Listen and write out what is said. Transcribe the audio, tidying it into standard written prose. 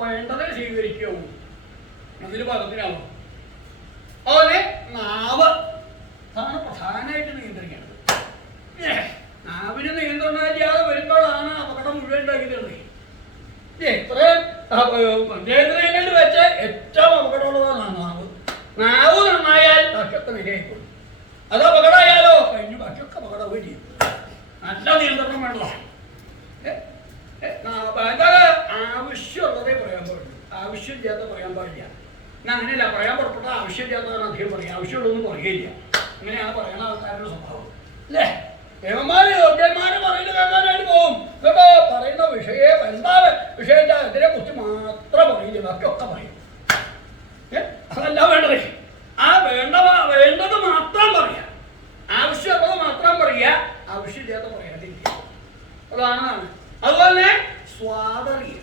വേണ്ടത് സ്വീകരിക്കാവൂ, അതിന് പദത്തിനാവും. അതുപോലെ നാവ് അതാണ് പ്രധാനമായിട്ട് നിയന്ത്രിക്കേണ്ടത്. നാവിന് നിയന്ത്രണമില്ലാതെ വരുമ്പോഴാണ് അപകടം മുഴുവൻ ഉണ്ടാക്കിയിട്ടുള്ളത്. ഇത്രയും നിയന്ത്രണങ്ങളിൽ വെച്ച് ഏറ്റവും അപകടമുള്ളതാണ് നാവ്. നാവ് നന്നായാൽ ബാക്കിയൊക്കെ നിലയായിക്കോളും. അത് അപകടമായാലോ കഴിഞ്ഞു, ബാക്കിയൊക്കെ അപകടം ചെയ്യും. നല്ല നിയന്ത്രണം വേണ്ടതാണ്. ആവശ്യമുള്ളതേ പറയാൻ പാടില്ല, ആവശ്യമില്ലാത്ത പറയാൻ പാടില്ല. എന്നാൽ അങ്ങനെയല്ല, പറയാൻ പുറപ്പെട്ട ആവശ്യമില്ലാത്തതാണ് അധികം പറയുക, ആവശ്യമുള്ളതൊന്നും പറയുകയില്ല. അങ്ങനെയാണ് പറയുന്ന ആൾക്കാരുടെ സ്വഭാവം അല്ലേ. ദേവന്മാര് യോഗ്യന്മാര് പറയുന്നത് കേൾക്കാനായിട്ട് പോകും. കേട്ടോ, പറയുന്ന വിഷയം എന്താ വിഷയമില്ല, ഇതിനെ കുറിച്ച് മാത്രം പറയില്ല, ബാക്കിയൊക്കെ പറയും. അതല്ല വേണ്ടത്. ആ വേണ്ടത് മാത്രം പറയാം, ആവശ്യമുള്ളത് മാത്രം പറയുക, ആവശ്യമില്ലാത്ത പറയാണ്ടിരിക്കുക. അതാണ്. അതുപോലെ സ്വാതറിയ